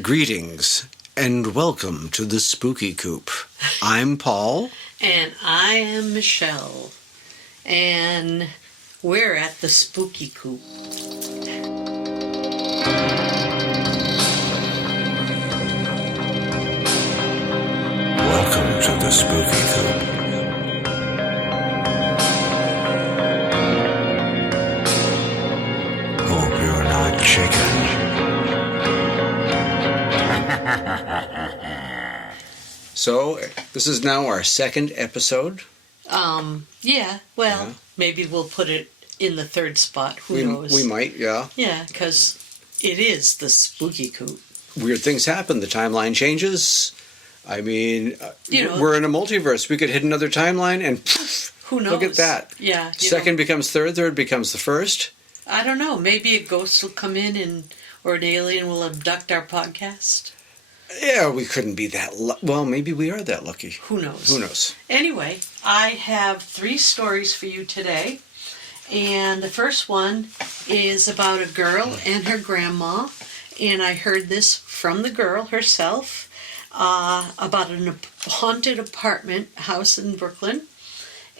Greetings and welcome to the Spooky Coop. I'm Paul. And I am Michelle. And we're at the Spooky Coop. Welcome to the Spooky Coop. Hope you're not chicken. So, this is now our second episode. Maybe we'll put it in the third spot. Who knows? We might, yeah. Yeah, because it is the Spooky Coop. Weird things happen. The timeline changes. I mean, we're in a multiverse. We could hit another timeline and poof, who knows? Look at that. Yeah. Second becomes third becomes the first. I don't know. Maybe a ghost will come in or an alien will abduct our podcast. Yeah, we couldn't be that well, maybe we are that lucky. Who knows? Who knows? Anyway, I have 3 stories for you today. And the first one is about a girl and her grandma. And I heard this from the girl herself about a haunted apartment house in Brooklyn.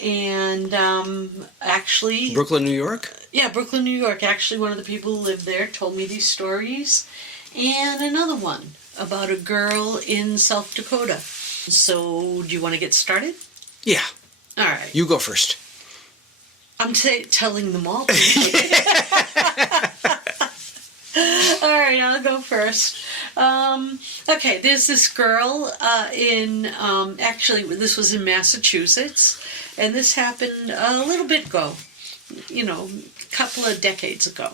And actually... Brooklyn, New York? Yeah, Brooklyn, New York. Actually, one of the people who lived there told me these stories. And another one about a girl in South Dakota. So, do you want to get started? Yeah. All right. You go first. I'm telling them all. All right, I'll go first. Okay, there's this girl actually, this was in Massachusetts, and this happened a little bit ago, a couple of decades ago.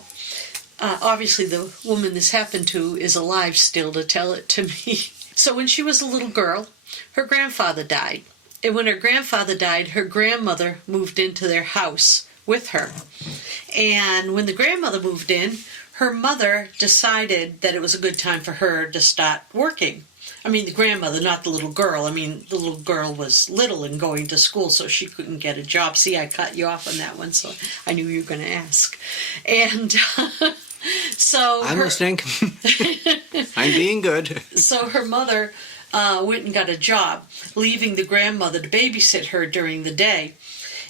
Obviously, the woman this happened to is alive still to tell it to me. So when she was a little girl, her grandfather died. And when her grandfather died, her grandmother moved into their house with her. And when the grandmother moved in, her mother decided that it was a good time for her to start working. I mean, the grandmother, not the little girl. I mean, the little girl was little and going to school, so she couldn't get a job. See, I cut you off on that one, so I knew you were going to ask. And so... I'm listening. I'm being good. So her mother went and got a job, leaving the grandmother to babysit her during the day.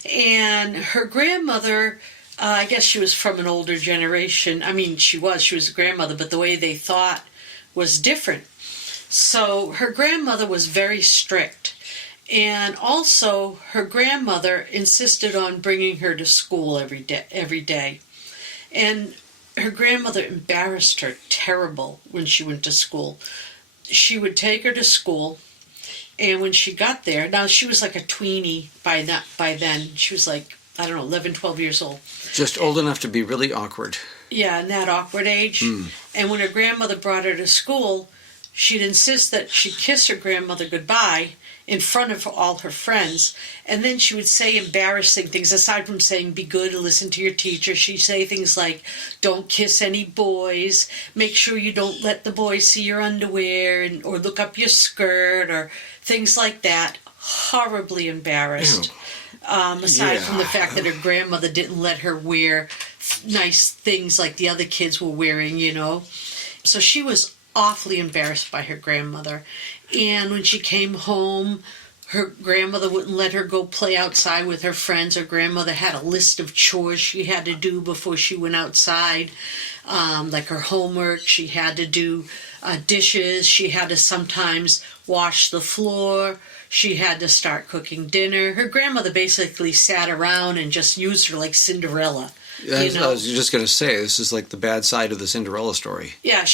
And her grandmother... I guess she was from an older generation. I mean, she was a grandmother, but the way they thought was different. So her grandmother was very strict. And also, her grandmother insisted on bringing her to school every day. And her grandmother embarrassed her terrible when she went to school. She would take her to school, and when she got there, now she was like a tweenie by then. She was like, 11, 12 years old. Just old enough to be really awkward. Yeah, in that awkward age. And when her grandmother brought her to school, she'd insist that she kiss her grandmother goodbye in front of all her friends. And then she would say embarrassing things. Aside from saying, be good and listen to your teacher, she'd say things like, don't kiss any boys, make sure you don't let the boys see your underwear, or look up your skirt, or things like that. Horribly embarrassed. Ew. Aside from the fact that her grandmother didn't let her wear nice things like the other kids were wearing, So she was awfully embarrassed by her grandmother. And when she came home, her grandmother wouldn't let her go play outside with her friends. Her grandmother had a list of chores she had to do before she went outside, like her homework. She had to do dishes. She had to sometimes wash the floor. She had to start cooking dinner. Her grandmother basically sat around and just used her like Cinderella. I was just going to say, this is like the bad side of the Cinderella story. Yeah,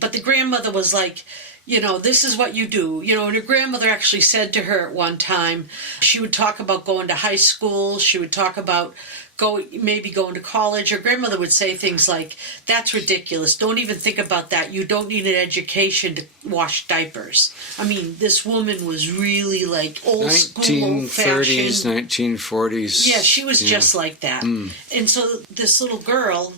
but the grandmother was like, this is what you do. And her grandmother actually said to her at one time, she would talk about going to high school. She would talk about maybe going to college. Her grandmother would say things like, that's ridiculous. Don't even think about that. You don't need an education to wash diapers. I mean, this woman was really like old school, old-fashioned. 1930s, 1940s. Yeah, she was just like that. And so this little girl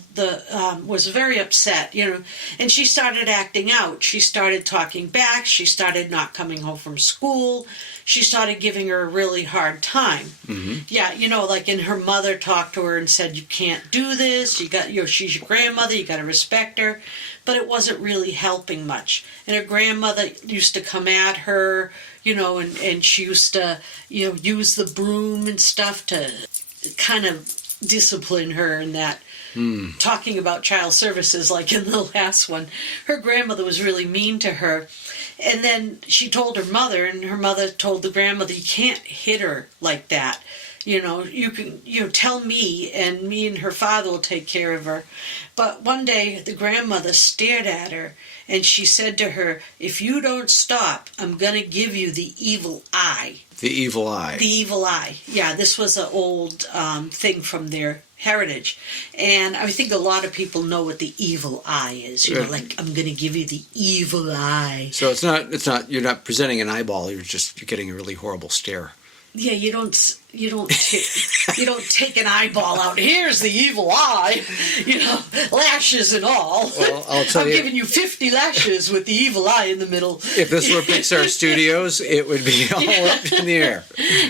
was very upset, and she started acting out. She started talking back. She started not coming home from school. She started giving her a really hard time. Mm-hmm. Yeah, and her mother talked to her and said, you can't do this. She's your grandmother. You got to respect her. but it wasn't really helping much. And her grandmother used to come at her, and she used to, use the broom and stuff to kind of discipline her and that. Talking about child services, like in the last one, her grandmother was really mean to her. And then she told her mother, and her mother told the grandmother, you can't hit her like that. You can, tell me, and me and her father will take care of her. But one day, the grandmother stared at her, and she said to her, if you don't stop, I'm going to give you the evil eye. The evil eye. The evil eye. Yeah, this was an old thing from their heritage. And I think a lot of people know what the evil eye is. Like, I'm going to give you the evil eye. So it's not, you're not presenting an eyeball, you're getting a really horrible stare. Yeah, you don't take an eyeball out. Here's the evil eye, lashes and all. Well, I'll tell you, I'm giving you 50 lashes with the evil eye in the middle. If this were Pixar Studios, it would be all up in the air.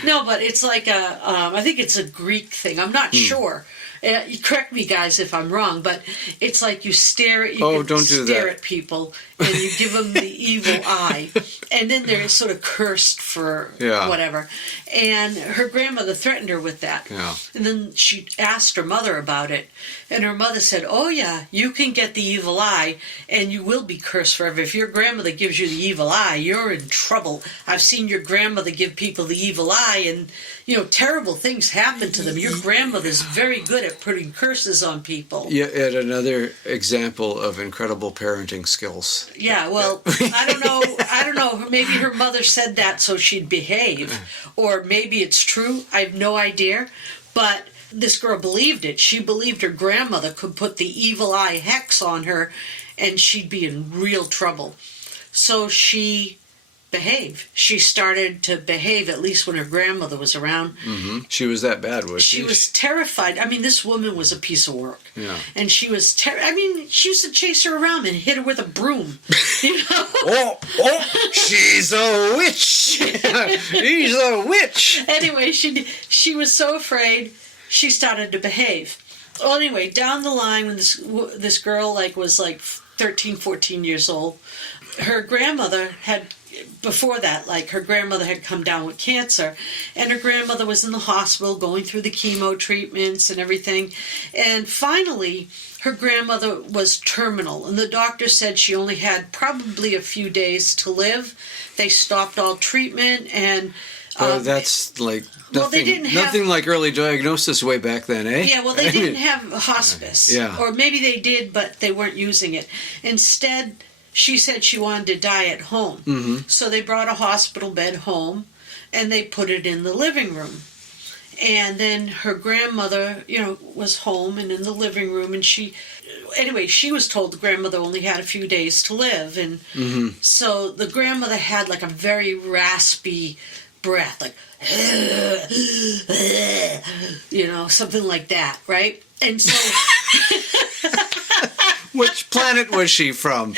No, but it's like I think it's a Greek thing. I'm not sure. You correct me, guys, if I'm wrong, but it's like you stare at people and you give them the evil eye, and then they're sort of cursed for whatever. And her grandmother threatened her with that. Yeah. And then she asked her mother about it, and her mother said, oh yeah, you can get the evil eye, and you will be cursed forever. If your grandmother gives you the evil eye, you're in trouble. I've seen your grandmother give people the evil eye, and terrible things happen to them. Your grandmother's very good at putting curses on people. Yeah, yet another example of incredible parenting skills. Yeah, well, I don't know. Maybe her mother said that so she'd behave, or maybe it's true. I have no idea. But this girl believed it. She believed her grandmother could put the evil eye hex on her, and she'd be in real trouble. So she behave. She started to behave, at least when her grandmother was around. Mm-hmm. She was that bad, was she? She was terrified. I mean, this woman was a piece of work. Yeah. And she was she used to chase her around and hit her with a broom. Oh, she's a witch. She's a witch. Anyway, she was so afraid, she started to behave. Well, anyway, down the line, when this girl was 13, 14 years old, her grandmother had... Before that, her grandmother had come down with cancer, and her grandmother was in the hospital going through the chemo treatments and everything. And finally, her grandmother was terminal, and the doctor said she only had probably a few days to live. They stopped all treatment, and... that's like... Well, they didn't have... Nothing like early diagnosis way back then, eh? Yeah, well, they didn't have hospice. Yeah. Or maybe they did, but they weren't using it. Instead... She said she wanted to die at home. Mm-hmm. So they brought a hospital bed home, and they put it in the living room. And then her grandmother, was home and in the living room, and she was told the grandmother only had a few days to live. And so the grandmother had a very raspy breath, something like that, right? And so... Which planet was she from?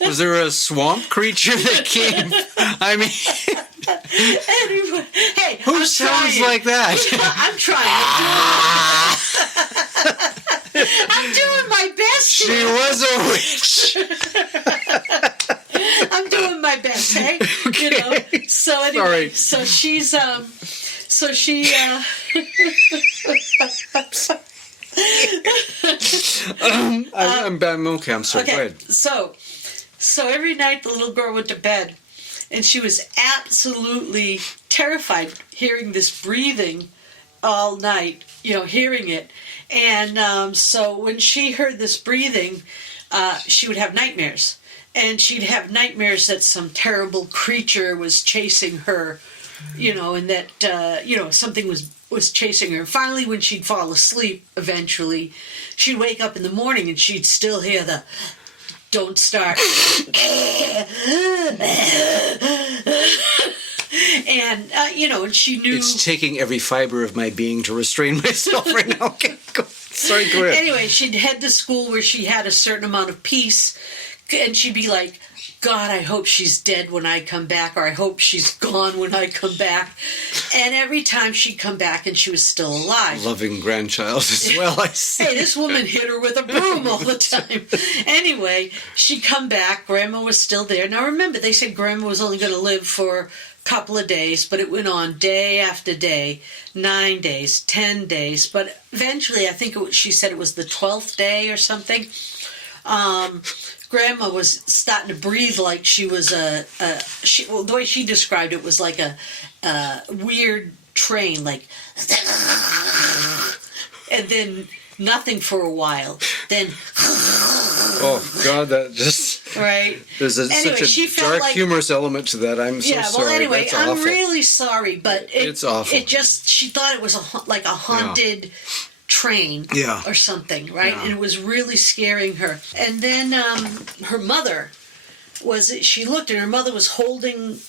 Was there a swamp creature that came? I mean... Anyway, hey, who sounds like that? I'm trying. I'm doing my best. She was a witch. I'm doing my best, hey? Okay. So anyway, Sorry. so she's I'm okay. I'm sorry. Okay, Go ahead. So every night the little girl went to bed, and she was absolutely terrified hearing this breathing all night. Hearing it, and so when she heard this breathing, she would have nightmares, and she'd have nightmares that some terrible creature was chasing her, and that something was chasing her. Finally, when she'd fall asleep, eventually, she'd wake up in the morning and she'd still hear the "Don't start." And, and she knew... It's taking every fiber of my being to restrain myself right now. Okay, sorry, go ahead. Anyway, she'd head to school where she had a certain amount of peace, and she'd be like, God, I hope she's dead when I come back, or I hope she's gone when I come back. And every time she'd come back and she was still alive. Loving grandchild as well, I see. Hey, this woman hit her with a broom all the time. Anyway, she'd come back. Grandma was still there. Now remember, they said Grandma was only going to live for a couple of days, but it went on day after day, 9 days, 10 days. But eventually, I think she said it was the 12th day or something. Grandma was starting to breathe like she was the way she described it was like a weird train, like, and then nothing for a while. Then, oh God, that just right. There's Anyway, such a dark, humorous element to that. I'm so sorry. Well, anyway, That's I'm awful. really sorry, but it's awful. It just she thought it was like a haunted. Train or something, right? And it was really scaring her. And then her mother she looked, and her mother was holding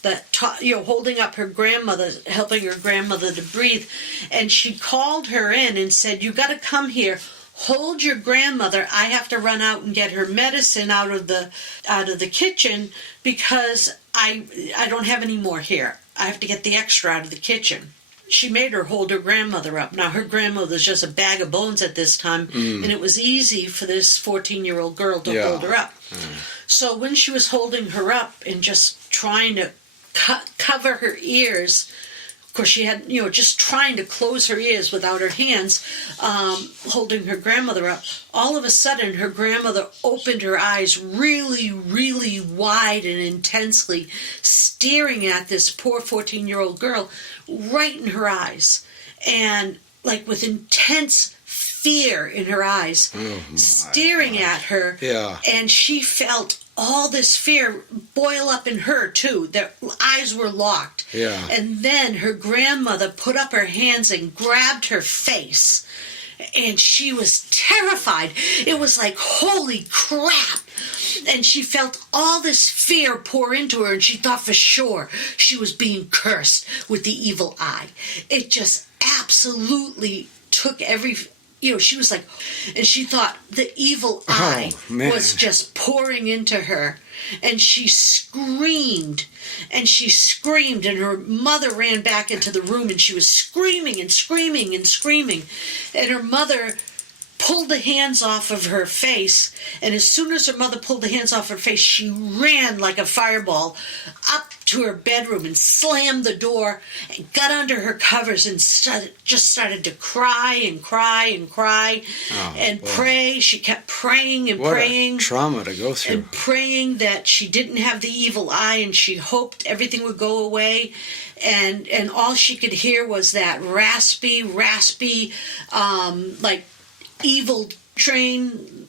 holding up her grandmother, helping her grandmother to breathe. And she called her in and said, "You got to come here. Hold your grandmother. I have to run out and get her medicine out of the kitchen because I don't have any more here. I have to get the extra out of the kitchen." She made her hold her grandmother up. Now, her grandmother's just a bag of bones at this time, and it was easy for this 14-year-old girl to hold her up. So when she was holding her up and just trying to cover her ears, of course she had, just trying to close her ears without her hands, holding her grandmother up, all of a sudden her grandmother opened her eyes really, really wide and intensely, staring at this poor 14-year-old girl right in her eyes, and like with intense fear in her eyes, staring at her. And she felt all this fear boil up in her too. Their eyes were locked. And then her grandmother put up her hands and grabbed her face, and she was terrified. It was like, holy crap. And she felt all this fear pour into her, and she thought for sure she was being cursed with the evil eye. It just absolutely took she was like, and she thought the evil eye was just pouring into her. And she screamed, and her mother ran back into the room, and she was screaming and screaming and screaming. And her mother pulled the hands off of her face, and as soon as her mother pulled the hands off her face, she ran like a fireball up to her bedroom and slammed the door and got under her covers and started to cry and cry and cry and pray. She kept praying and praying. What a trauma to go through. And praying that she didn't have the evil eye, and she hoped everything would go away. And all she could hear was that raspy, like evil train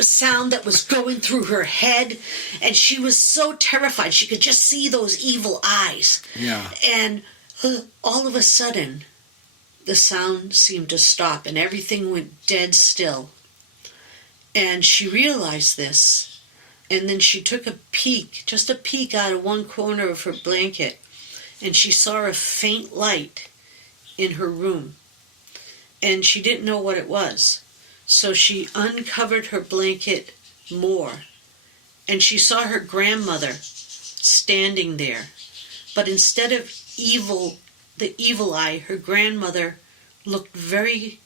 sound that was going through her head, and she was so terrified. She could just see those evil eyes. And all of a sudden, the sound seemed to stop, and everything went dead still. And she realized this, and then she took just a peek out of one corner of her blanket, and she saw a faint light in her room, and she didn't know what it was. So she uncovered her blanket more, and she saw her grandmother standing there. But instead of the evil eye, her grandmother looked very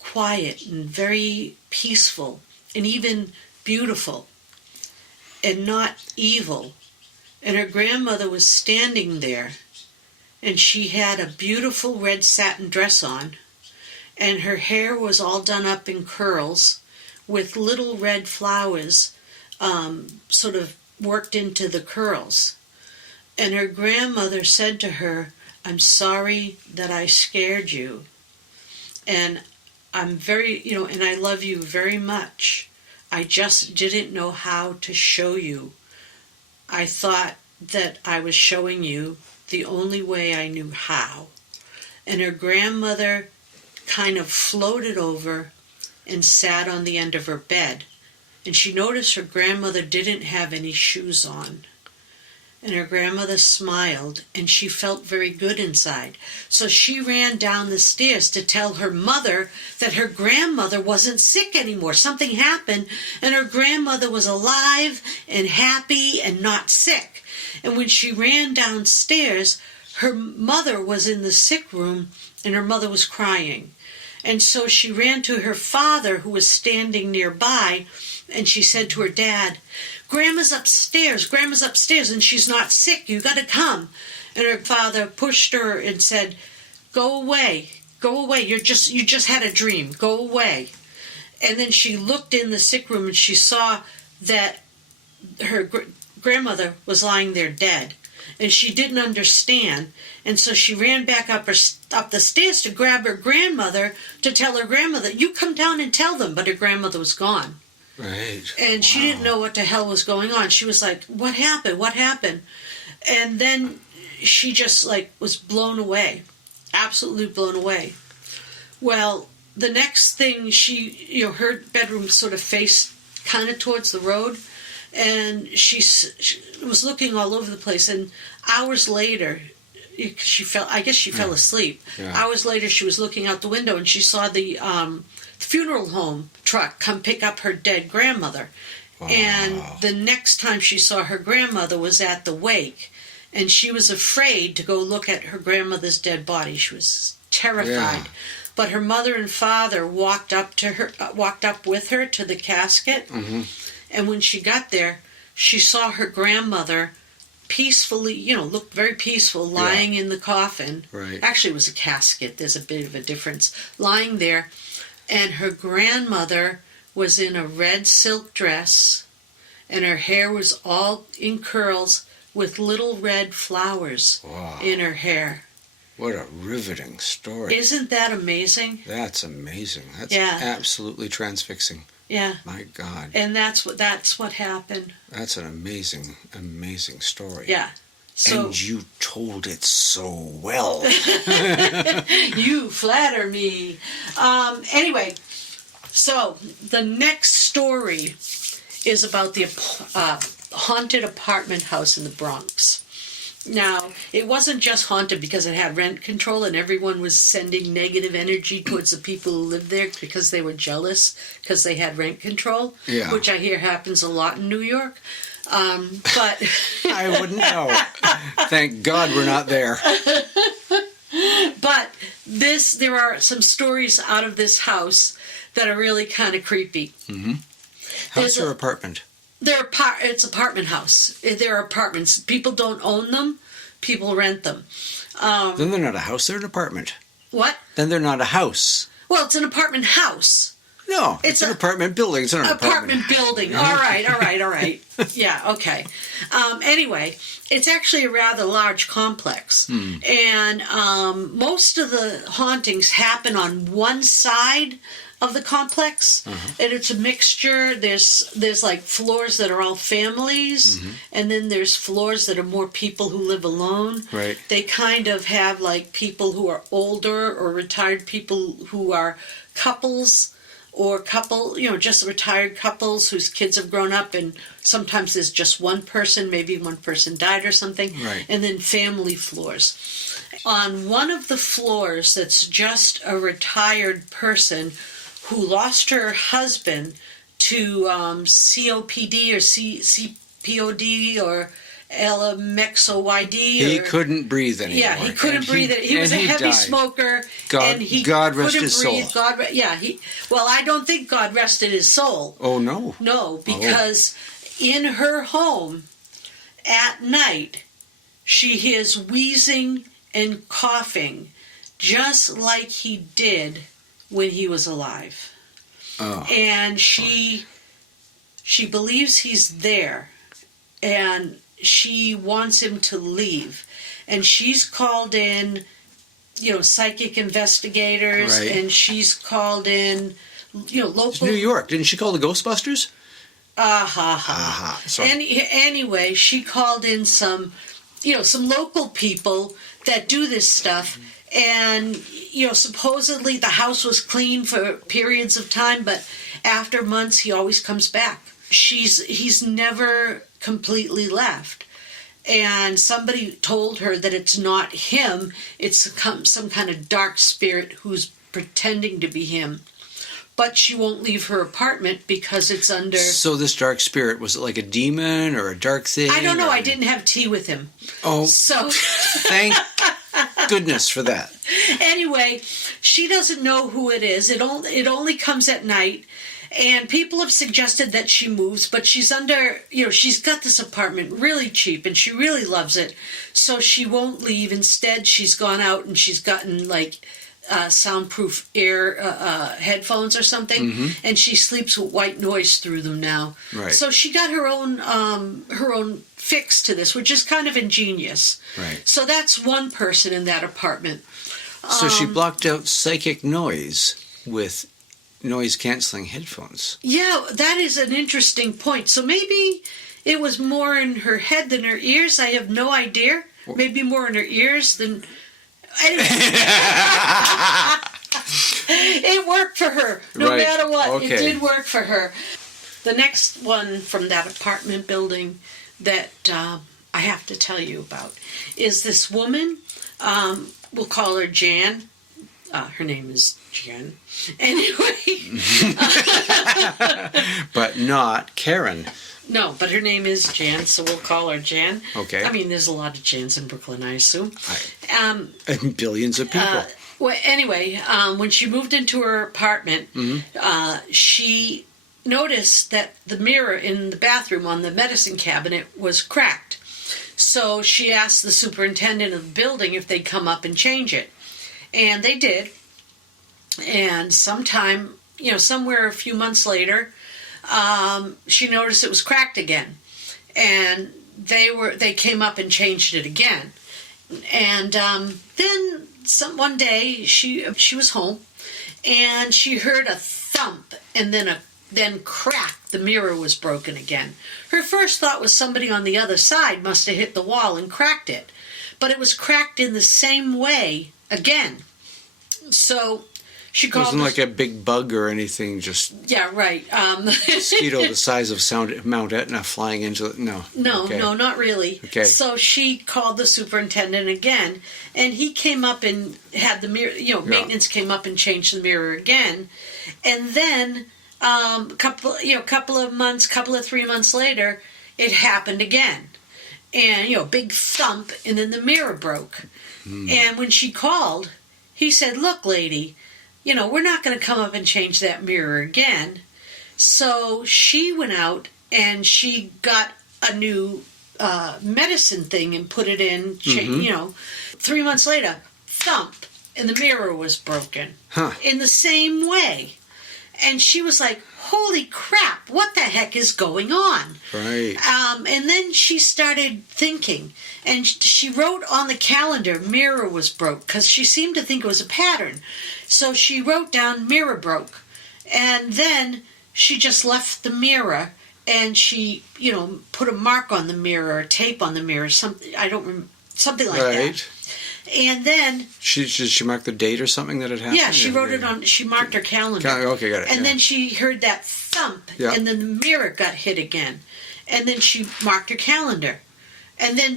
quiet and very peaceful and even beautiful and not evil. And her grandmother was standing there, and she had a beautiful red satin dress on, and her hair was all done up in curls with little red flowers sort of worked into the curls. And her grandmother said to her, "I'm sorry that I scared you. And I'm very, and I love you very much. I just didn't know how to show you. I thought that I was showing you the only way I knew how." And her grandmother kind of floated over and sat on the end of her bed. And she noticed her grandmother didn't have any shoes on. and her grandmother smiled, and she felt very good inside. So she ran down the stairs to tell her mother that her grandmother wasn't sick anymore. Something happened, and her grandmother was alive and happy and not sick. And when she ran downstairs, her mother was in the sick room, and her mother was crying. And so she ran to her father, who was standing nearby, and she said to her dad, Grandma's upstairs, and she's not sick, you gotta come. And her father pushed her and said, go away, you just had a dream, go away. And then she looked in the sick room and she saw that her grandmother was lying there dead. And she didn't understand, and so she ran back up the stairs to grab her grandmother, to tell her grandmother, you come down and tell them, but her grandmother was gone. Right. And she didn't know what the hell was going on. She was like, what happened? And then she just was blown away, absolutely blown away. Well, the next thing her bedroom sort of faced kind of towards the road, and she was looking all over the place, and hours later, she fell asleep. Yeah. Hours later, she was looking out the window, and she saw the funeral home truck come pick up her dead grandmother. Wow. And the next time she saw her grandmother was at the wake, and she was afraid to go look at her grandmother's dead body. She was terrified. Yeah. But her mother and father walked up with her to the casket. Mm-hmm. And when she got there, she saw her grandmother peacefully, looked very peaceful, lying in the coffin. Right. Actually, it was a casket. There's a bit of a difference. Lying there. And her grandmother was in a red silk dress, and her hair was all in curls with little red flowers in her hair. What a riveting story. Isn't that amazing? That's amazing. That's absolutely transfixing. Yeah. My God. And that's what happened. That's an amazing, amazing story. Yeah. So, and you told it so well. You flatter me. Anyway, so the next story is about the haunted apartment house in the Bronx. Now, it wasn't just haunted because it had rent control and everyone was sending negative energy towards the people who lived there because they were jealous because they had rent control, which I hear happens a lot in New York. But I wouldn't know. Thank God we're not there. But there are some stories out of this house that are really kind of creepy. Mm-hmm. House or apartment? It's apartment house. They're apartments. People don't own them. People rent them. Then they're not a house. They're an apartment. What? Then they're not a house. Well, it's an apartment house. No, it's an apartment building. It's not an apartment building. All right. Yeah, okay. Anyway, it's actually a rather large complex. And most of the hauntings happen on one side of the complex. And it's a mixture. There's like floors that are all families, and then there's floors that are more people who live alone. Right. They kind of have like people who are older or retired people who are couples, or just retired couples whose kids have grown up, and sometimes there's just one person, maybe one person died or something, right. And then family floors. On one of the floors that's just a retired person who lost her husband to COPD or CPOD or LMXOYD. He couldn't breathe anymore. Yeah, he couldn't breathe. He was a heavy smoker. God rest his soul. Well, I don't think God rested his soul. Oh, no. No, because in her home at night, she hears wheezing and coughing just like he did when he was alive. Oh. And she believes he's there, and she wants him to leave. And she's called in, psychic investigators, right. And she's called in, local... It's New York. Didn't she call the Ghostbusters? Sorry. Anyway, she called in some local people that do this stuff, and supposedly the house was clean for periods of time, but after months he always comes back. He's never completely left. and somebody told her that it's not him, it's some kind of dark spirit who's pretending to be him. But she won't leave her apartment because it's under... So this dark spirit, was it like a demon or a dark thing? I don't know. I didn't have tea with him. Oh, so thank goodness for that. Anyway, she doesn't know who it is. It only comes at night. And people have suggested that she moves, but she's under, she's got this apartment really cheap and she really loves it. So she won't leave. Instead, she's gone out and she's gotten soundproof ear headphones or something, and she sleeps with white noise through them now. Right. So she got her own fix to this, which is kind of ingenious. Right. So that's one person in that apartment. So she blocked out psychic noise with noise-canceling headphones. Yeah, that is an interesting point. So maybe it was more in her head than her ears. I have no idea. Maybe more in her ears than... Anyway. It worked for her. No matter what. Okay. It did work for her. The next one from that apartment building that I have to tell you about is this woman. We'll call her Jan. Her name is Jan. Anyway. But not Karen. No, but her name is Jan, so we'll call her Jan. Okay. I mean, there's a lot of Jans in Brooklyn, I assume. And billions of people. Well, anyway, when she moved into her apartment, she noticed that the mirror in the bathroom on the medicine cabinet was cracked. So she asked the superintendent of the building if they'd come up and change it. And they did. And sometime, somewhere a few months later, she noticed it was cracked again. And they came up and changed it again. And then one day she was home and she heard a thump and then crack. The mirror was broken again. Her first thought was somebody on the other side must have hit the wall and cracked it. But it was cracked in the same way again. So she called... It wasn't like a big bug or anything, just... Yeah, right. Mosquito the size of Mount Etna flying into it. No. No, okay. No, not really. Okay. So she called the superintendent again, and he came up and had the mirror, maintenance came up and changed the mirror again. And then couple of 3 months later, it happened again. And, big thump, and then the mirror broke. And when she called, he said, "Look, lady, we're not going to come up and change that mirror again." So she went out and she got a new medicine thing and put it in. 3 months later, thump, and the mirror was broken in the same way. And she was like, "Holy crap, what the heck is going on?" Right. And then she started thinking, and she wrote on the calendar, "Mirror was broke," because she seemed to think it was a pattern. So she wrote down, "Mirror broke." And then she just left the mirror, and she, put a mark on the mirror, or tape on the mirror, something like that. And then... Did she mark the date or something that had happened? Yeah, she wrote it on... She marked her calendar. Okay, got it. And then she heard that thump, and then the mirror got hit again. And then she marked her calendar. And then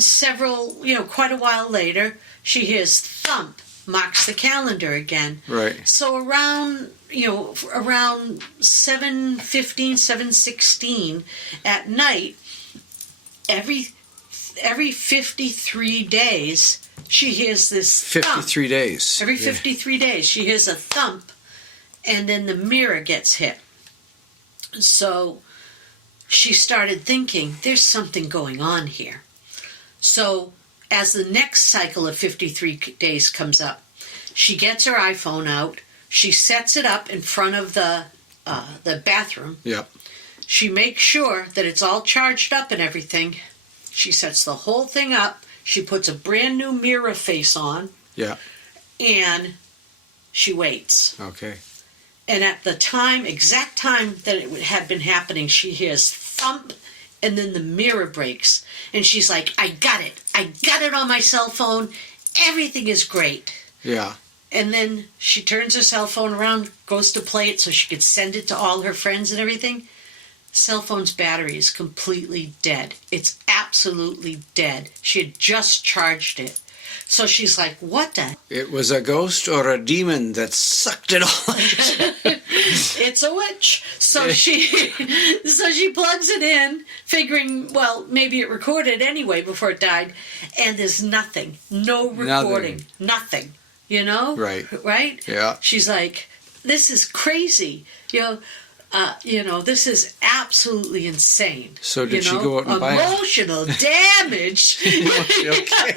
quite a while later, she hears thump, marks the calendar again. Right. So around 7:15, 7:16 at night, every 53 days... She hears this 53 days. Every 53 days, she hears a thump, and then the mirror gets hit. So she started thinking, there's something going on here. So as the next cycle of 53 days comes up, she gets her iPhone out. She sets it up in front of the bathroom. Yep. She makes sure that it's all charged up and everything. She sets the whole thing up. She puts a brand new mirror face on. Yeah. And she waits. Okay. And at the exact time that it had been happening, she hears thump, and then the mirror breaks. And she's like, I got it on my cell phone. Everything is great. Yeah. And then she turns her cell phone around, goes to play it so she could send it to all her friends and everything. Cell phone's battery is completely dead. It's absolutely dead. She had just charged it. So she's like, what the? It was a ghost or a demon that sucked it all. It's a witch. So she plugs it in, figuring, well, maybe it recorded anyway before it died, and there's nothing. No recording. Nothing. You know? Right. Right? Yeah. She's like, this is crazy. This is absolutely insane. So did she go out and buy it? Emotional damage. Okay.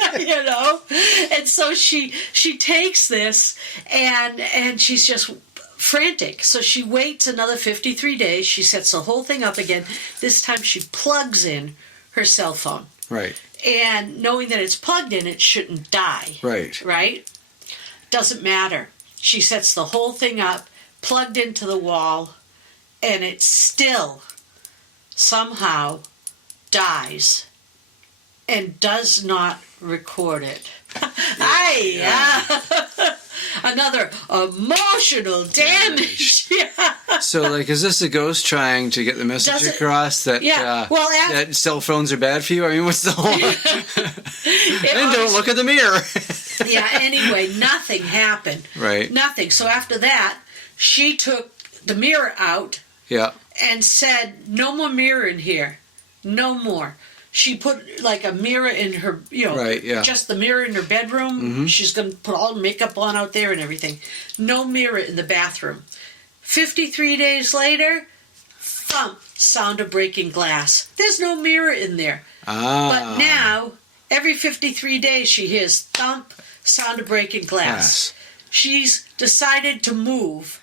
And so she takes this and she's just frantic. So she waits another 53 days. She sets the whole thing up again. This time she plugs in her cell phone. Right. And knowing that it's plugged in, it shouldn't die. Right. Right? Doesn't matter. She sets the whole thing up, plugged into the wall, and it still somehow dies and does not record it. Another emotional damage. Yeah. So, is this a ghost trying to get the message across that that cell phones are bad for you? I mean, what's the whole... And don't look at the mirror. Yeah, anyway, nothing happened. Right. Nothing. So after that, she took the mirror out. Yeah. And said, no more mirror in here. No more. She put a mirror in her, right, yeah. just the mirror in her bedroom. Mm-hmm. She's going to put all the makeup on out there and everything. No mirror in the bathroom. 53 days later, thump, sound of breaking glass. There's no mirror in there. But now, every 53 days, she hears thump, sound of breaking glass. She's decided to move.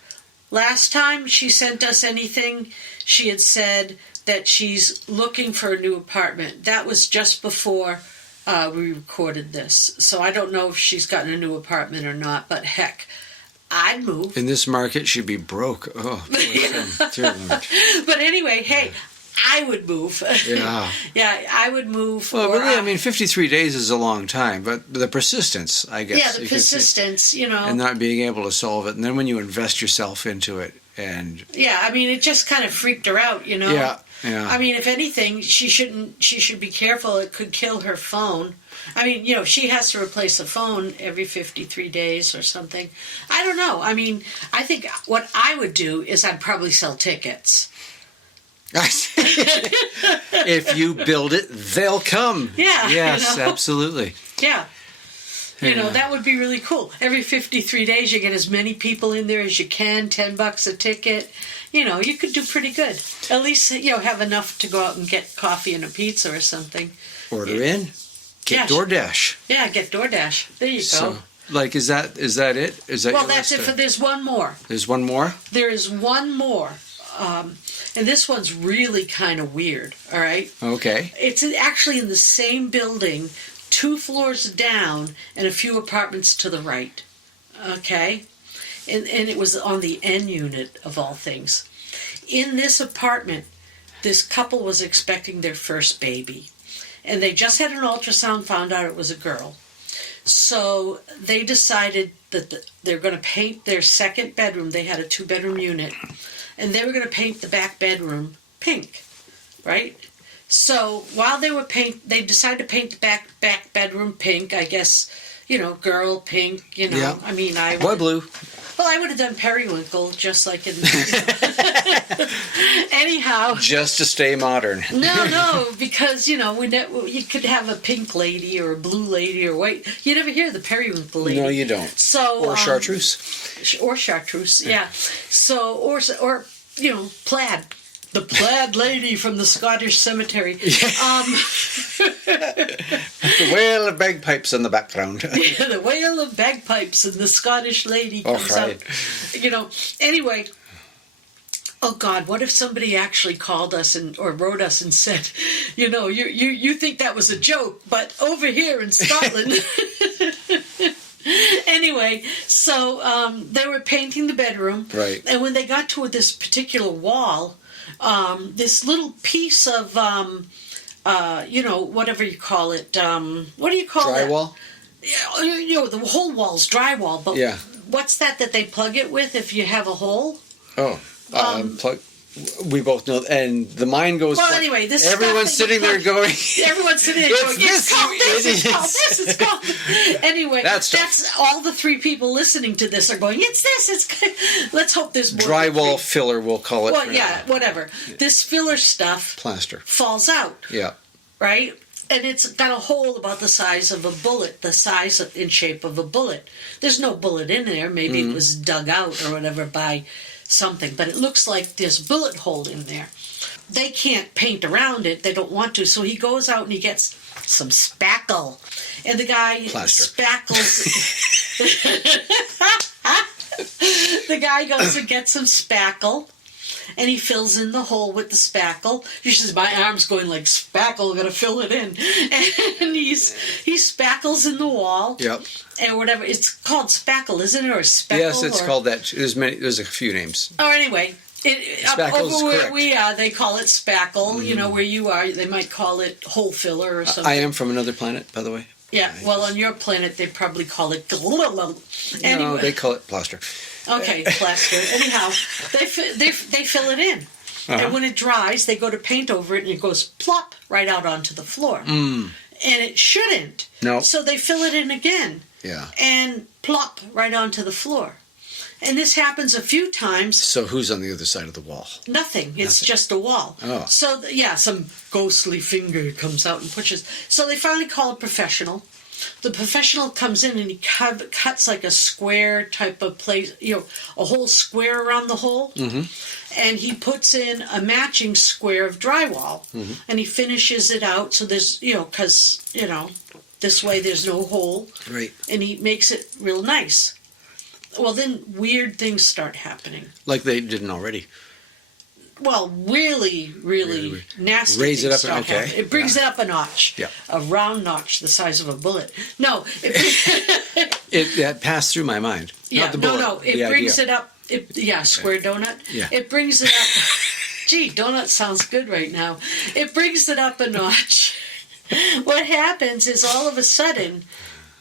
Last time she sent us anything, she had said that she's looking for a new apartment. That was just before we recorded this. So I don't know if she's gotten a new apartment or not, but heck, I'd move. In this market, she'd be broke. Oh, dear Lord. But anyway, hey, I would move. Yeah. Yeah, I would move. Well, really, 53 days is a long time, but the persistence, I guess. Yeah, the persistence, And not being able to solve it. And then when you invest yourself into it and... Yeah, it just kind of freaked her out, Yeah. If anything, she should be careful. It could kill her phone. She has to replace the phone every 53 days or something. I don't know. I think what I would do is I'd probably sell tickets. If you build it, they'll come. Yeah. Yes, absolutely. Yeah. That would be really cool. Every 53 days, you get as many people in there as you can, $10 a ticket. You could do pretty good. At least, have enough to go out and get coffee and a pizza or something. Order in. Get DoorDash. Yeah, get DoorDash. There you go. Is that it? Is that that's it. There's one more. There's one more? There is one more. And this one's really kind of weird, all right? Okay. It's actually in the same building, 2 floors down, and a few apartments to the right, okay? And it was on the N unit, of all things. In this apartment, this couple was expecting their first baby. And they just had an ultrasound, found out it was a girl. So they decided that they're going to paint their second bedroom. They had a 2-bedroom unit. And they were going to paint the back bedroom pink, right? So while they they decided to paint the back bedroom pink. I guess, girl pink. Yeah. Boy blue. Well, I would have done periwinkle, just like in... Anyhow... Just to stay modern. No, because, you could have a pink lady or a blue lady or white... You never hear the periwinkle lady. No, you don't. So, or chartreuse. Or chartreuse, yeah. So, or plaid. The plaid lady from the Scottish cemetery. The wail of bagpipes in the background. Yeah, the wail of bagpipes and the Scottish lady comes out. Anyway. Oh God! What if somebody actually called us or wrote us and said, you think that was a joke, but over here in Scotland. Anyway, so they were painting the bedroom, right? And when they got to this particular wall. This little piece of, whatever you call it. What do you call it? Drywall? Yeah, the whole wall's drywall. But what's that they plug it with if you have a hole? Oh, plug. We both know, and the mind goes. Well, anyway, this everyone's sitting there going. Everyone's sitting there going. It's called. Anyway, that's all the three people listening to this are going. It's this. It's. Let's hope there's more. Drywall filler, we'll call it. Well, yeah, whatever. Yeah. This filler stuff. Plaster falls out. Yeah. Right, and it's got a hole about the size of a bullet, in shape of a bullet. There's no bullet in there. Maybe it was dug out or whatever by something, but it looks like there's a bullet hole in there. They can't paint around it. They don't want to. So he goes out and he gets some spackle. And the guy spackles. The guy goes and gets some spackle. And he fills in the hole with the spackle. He says, my arm's going like spackle, I'm going to fill it in. And he spackles in the wall. Yep. And whatever. It's called spackle, isn't it? Or speckle? Yes, it's called that. There's a few names. Oh, anyway. Over where we are, they call it spackle. Mm-hmm. You know, where you are, they might call it hole filler or something. I am from another planet, by the way. Yeah, well, on your planet, they probably call it... Anyway. No, they call it plaster. Okay, plaster. Anyhow, they fill it in. Uh-huh. And when it dries, they go to paint over it, and it goes plop right out onto the floor. And it shouldn't. No. So they fill it in again. Yeah. And plop right onto the floor. And this happens a few times. So who's on the other side of the wall? Nothing. It's just a wall. Oh. So, some ghostly finger comes out and pushes. So they finally call a professional. The professional comes in and he cuts like a square type of place, a whole square around the hole. Mm-hmm. And he puts in a matching square of drywall. Mm-hmm. And he finishes it out so there's, because, this way there's no hole. Right. And he makes it real nice. Well, then weird things start happening. Like they didn't already. Well, really, really nasty. Raise it up, okay. It brings it up a notch. Yeah. A round notch the size of a bullet. No. That passed through my mind. Yeah, not the bullet, no. It brings it up. Square donut. Yeah. It brings it up. Gee, donut sounds good right now. It brings it up a notch. What happens is all of a sudden...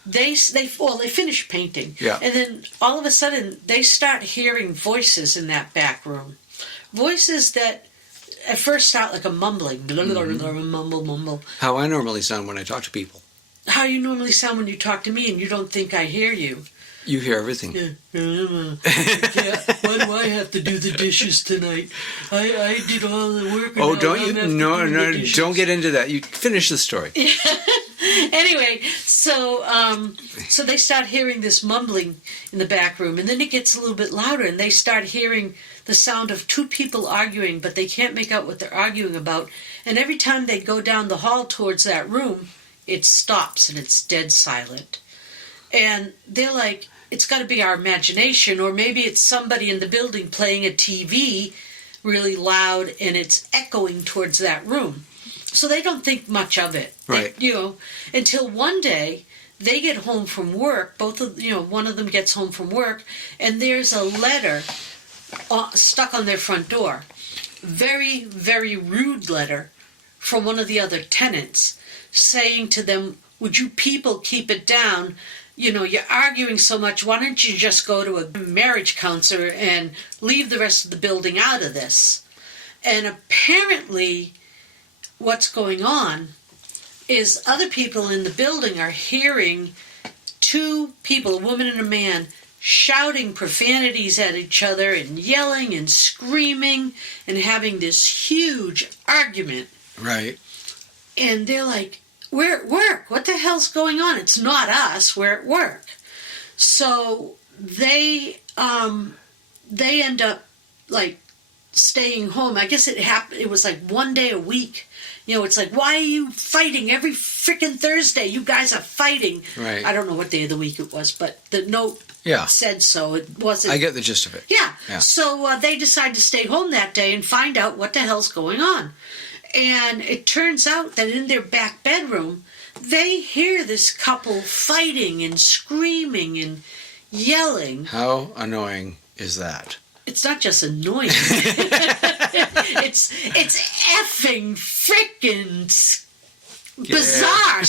They finish painting. Yeah. And then all of a sudden they start hearing voices in that back room. Voices that at first start like a mumbling. Mumble. How I normally sound when I talk to people. How you normally sound when you talk to me and you don't think I hear you. You hear everything. Yeah. Why do I have to do the dishes tonight? I did all the work. Oh, don't you? No, don't get into that. You finish the story. Yeah. Anyway, so they start hearing this mumbling in the back room, and then it gets a little bit louder, and they start hearing the sound of two people arguing, but they can't make out what they're arguing about. And every time they go down the hall towards that room, it stops, and it's dead silent. And they're like, it's got to be our imagination, or maybe it's somebody in the building playing a TV really loud, and it's echoing towards that room. So they don't think much of it, right? Until one day they get home from work. One of them gets home from work, and there's a letter stuck on their front door. Very, very rude letter from one of the other tenants, saying to them, "Would you people keep it down? You're arguing so much. Why don't you just go to a marriage counselor and leave the rest of the building out of this?" And apparently, what's going on is other people in the building are hearing two people, a woman and a man, shouting profanities at each other and yelling and screaming and having this huge argument. Right. And they're like, we're at work. What the hell's going on? It's not us. We're at work. So they end up like staying home. I guess it was like one day a week. It's like, why are you fighting every freaking Thursday? You guys are fighting. Right. I don't know what day of the week it was, but the note said so. It wasn't. I get the gist of it. Yeah. So they decide to stay home that day and find out what the hell's going on. And it turns out that in their back bedroom, they hear this couple fighting and screaming and yelling. How annoying is that? It's not just annoying. It's effing freaking bizarre.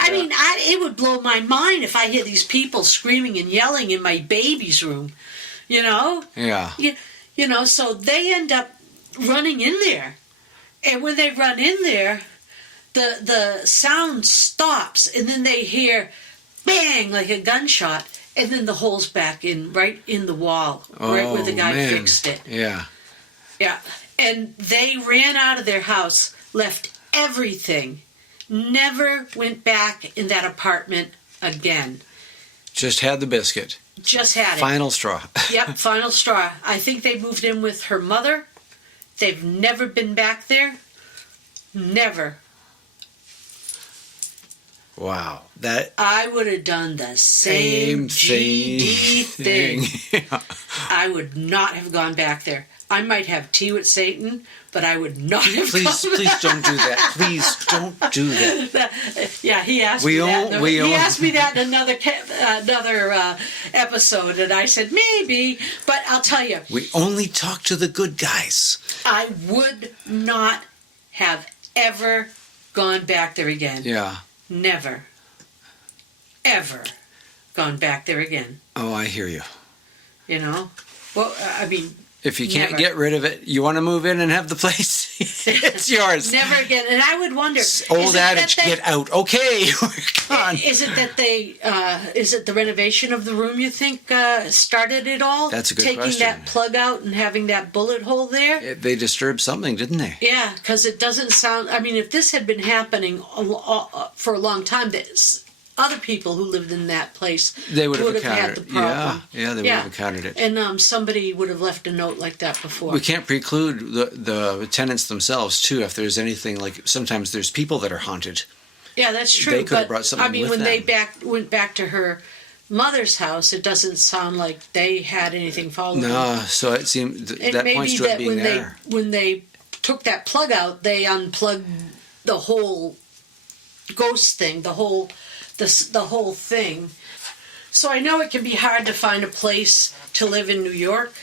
I mean, it would blow my mind if I hear these people screaming and yelling in my baby's room. Yeah. So they end up running in there. And when they run in there, the sound stops, and then they hear bang, like a gunshot, and then the hole's back in, right in the wall, right where the guy fixed it. Yeah. Yeah. And they ran out of their house, left everything, never went back in that apartment again. Just had the biscuit. Just had it. Final straw. Yep, final straw. I think they moved in with her mother. They've never been back there. Never. Wow. That I would have done the same GD thing. Yeah. I would not have gone back there. I might have tea with Satan, but I would not have Please don't do that. Please don't do that. Yeah, he asked me that. He asked me that in another episode, and I said, maybe. But I'll tell you. We only talk to the good guys. I would not have ever gone back there again. Yeah. Never. Ever gone back there again. Oh, I hear you. You know? Well, I mean... If you can't get rid of it, you want to move in and have the place? It's yours. Never again. And I would wonder... Old adage, get out. Okay, we're gone. Is it that they... is it the renovation of the room, you think, started it all? That's a good question. Taking that plug out and having that bullet hole there? They disturbed something, didn't they? Yeah, because it doesn't sound... I mean, if this had been happening for a long time... Other people who lived in that place they would have had the problem. Yeah, they would have encountered it. And somebody would have left a note like that before. We can't preclude the tenants themselves, too, if there's anything like... Sometimes there's people that are haunted. Yeah, that's true. They could have brought something with them. When they went back to her mother's house, it doesn't sound like they had anything following them. No, so it seemed... that points to it being there. When they took that plug out, they unplugged the whole ghost thing, the whole thing. So I know it can be hard to find a place to live in New York,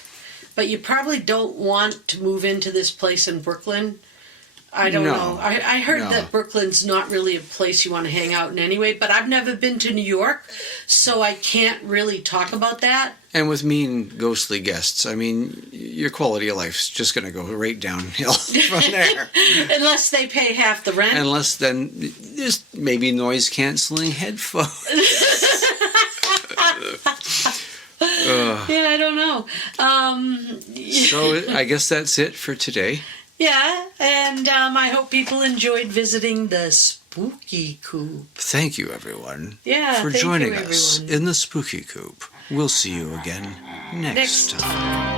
but you probably don't want to move into this place in Brooklyn. I don't know. I heard that Brooklyn's not really a place you want to hang out in anyway, but I've never been to New York, so I can't really talk about that. And with mean, ghostly guests, I mean, your quality of life's just going to go right downhill from there. Unless they pay half the rent. Unless then there's maybe noise-canceling headphones. Yeah, I don't know. So I guess that's it for today. Yeah, and I hope people enjoyed visiting the Spooky Coop. Thank you, everyone, for joining us in the Spooky Coop. We'll see you again next time.